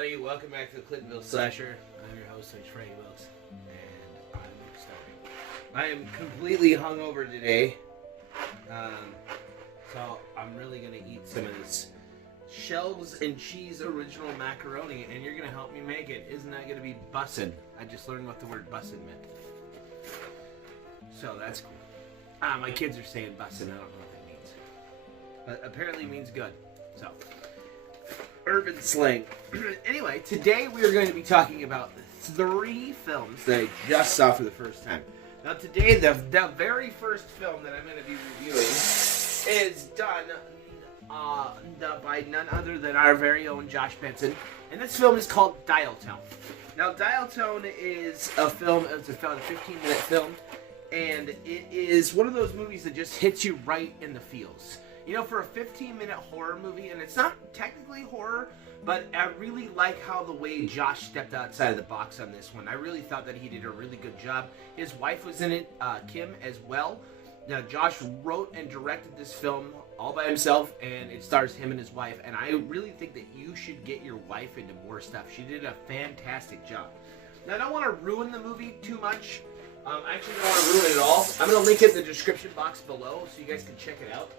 everybody. Welcome back to the Clintonville Slasher. I'm your host, Frank Wilkes, and I'm starting. I am completely hungover today, so I'm really going to eat some of this shells and cheese original macaroni, and you're going to help me make it. Isn't that going to be bussin'? I just learned what the word bussin' meant. So that's cool. My kids are saying bussin'. I don't know what that means. But apparently it means good. So, urban slang. Anyway, today we are going to be talking about 3 films that I just saw for the first time. Now today, the very first film that I'm going to be reviewing is done by none other than our very own Josh Benson. And this film is called Dialtone. Now Dialtone is a film, it's a 15-minute film. And it is one of those movies that just hits you right in the feels. You know, for a 15-minute horror movie, and it's not technically horror, but I really like how the way Josh stepped outside of the box on this one. I really thought that he did a really good job. His wife was in it, Kim, as well. Now, Josh wrote and directed this film all by himself, and it stars him and his wife. And I really think that you should get your wife into more stuff. She did a fantastic job. Now, I don't want to ruin the movie too much. I actually don't want to ruin it all. I'm going to link it in the description box below so you guys can check it out.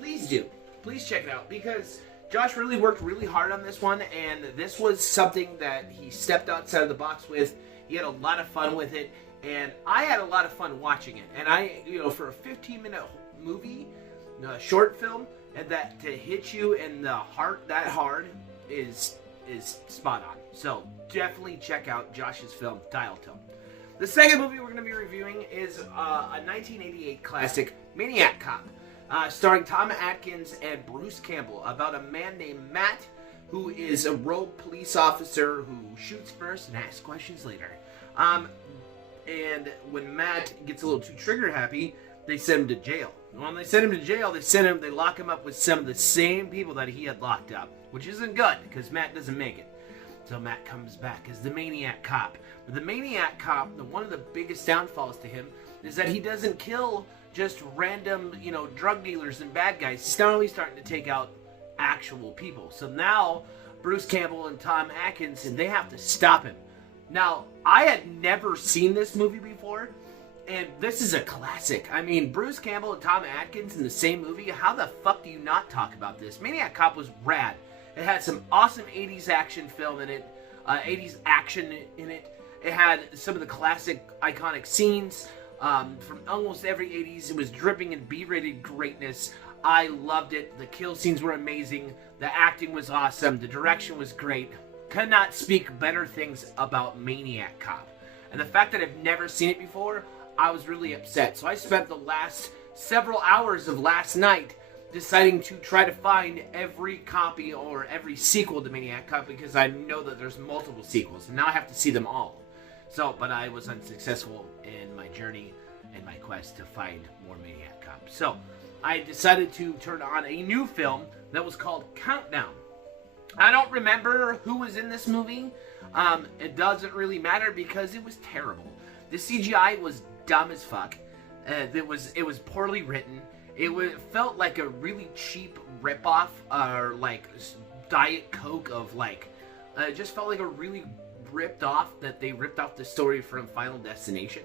Please do. Please check it out because Josh really worked really hard on this one, and this was something that he stepped outside of the box with. He had a lot of fun with it, and I had a lot of fun watching it. And for a 15-minute movie, short film, and that to hit you in the heart that hard is spot on. So definitely check out Josh's film, Dialtone. The second movie we're going to be reviewing is a 1988 classic, Maniac Cop, starring Tom Atkins and Bruce Campbell, about a man named Matt who is a rogue police officer who shoots first and asks questions later. And when Matt gets a little too trigger happy, they send him to jail. When they send him to jail, they lock him up with some of the same people that he had locked up, which isn't good because Matt doesn't make it. So Matt comes back as the Maniac Cop. But the Maniac Cop, one of the biggest downfalls to him is that he doesn't kill just random, drug dealers and bad guys. He's not only starting to take out actual people. So now Bruce Campbell and Tom Atkins, and they have to stop him. Now, I had never seen this movie before, and this is a classic. I mean, Bruce Campbell and Tom Atkins in the same movie. How the fuck do you not talk about this? Maniac Cop was rad. It had some awesome 80s action film in it, 80s action in it. It had some of the classic iconic scenes from almost every 80s. It was dripping in B-rated greatness. I loved it. The kill scenes were amazing. The acting was awesome. The direction was great. Could not speak better things about Maniac Cop. And the fact that I've never seen it before, I was really upset. So I spent the last several hours of last night deciding to try to find every copy or every sequel to Maniac Cop because I know that there's multiple sequels, and now I have to see them all. But I was unsuccessful in my journey and my quest to find more Maniac Cop. So I decided to turn on a new film that was called Countdown. I don't remember who was in this movie. It doesn't really matter because it was terrible. The CGI was dumb as fuck. It was poorly written. It felt like a really cheap ripoff, or like Diet Coke of it just felt like a really ripped off the story from Final Destination.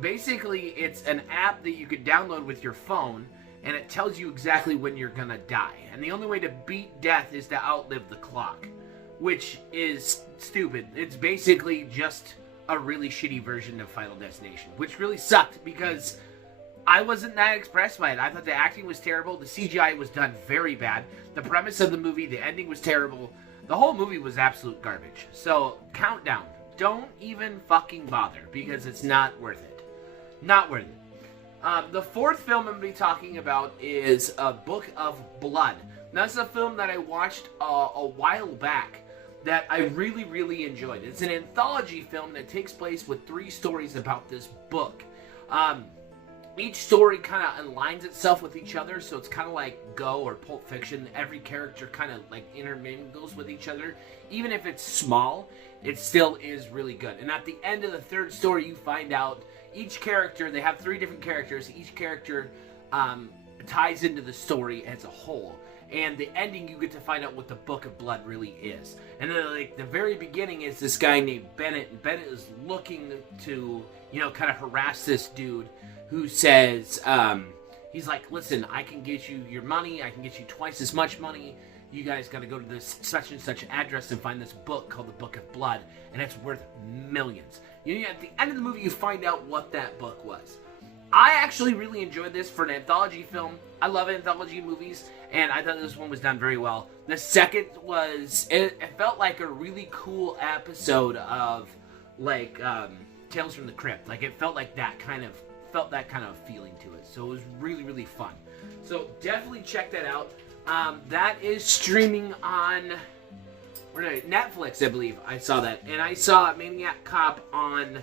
Basically, it's an app that you could download with your phone, and it tells you exactly when you're gonna die. And the only way to beat death is to outlive the clock, which is stupid. It's basically just a really shitty version of Final Destination, which really sucked because I wasn't that impressed by it. I thought the acting was terrible. The CGI was done very bad. The premise of the movie, the ending was terrible. The whole movie was absolute garbage. So, Countdown. Don't even fucking bother because it's not worth it. Not worth it. The fourth film I'm going to be talking about is A Book of Blood. Now, this is a film that I watched a while back that I really, really enjoyed. It's an anthology film that takes place with 3 stories about this book. Each story kind of aligns itself with each other, so it's kind of like Go or Pulp Fiction. Every character kind of intermingles with each other. Even if it's small, it still is really good. And at the end of the 3rd story, you find out each character, they have 3 different characters. Each character ties into the story as a whole. And the ending, you get to find out what the Book of Blood really is. And then, like, the very beginning is this guy named Bennett, and Bennett is looking to, you know, kind of harass this dude who says, he's like, listen, I can get you your money, I can get you twice as much money. You guys got to go to this such and such address and find this book called the Book of Blood, and it's worth millions. You know, at the end of the movie, you find out what that book was. I actually really enjoyed this for an anthology film. I love anthology movies, and I thought this one was done very well. The second was, it felt like a really cool episode of, like, Tales from the Crypt. Like, it felt like that kind of feeling to it. So it was really, really fun. So definitely check that out. That is streaming on Netflix, I believe. I saw that. And I saw Maniac Cop on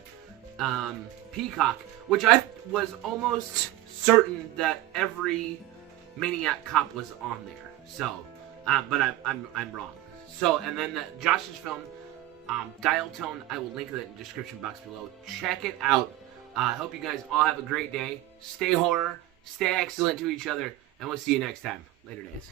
Peacock, which I was almost certain that every Maniac Cop was on there. So, but I'm wrong. So, and then Josh's film, Dialtone, I will link it in the description box below. Check it out. I hope you guys all have a great day. Stay horror, stay excellent to each other, and we'll see you next time. Later days.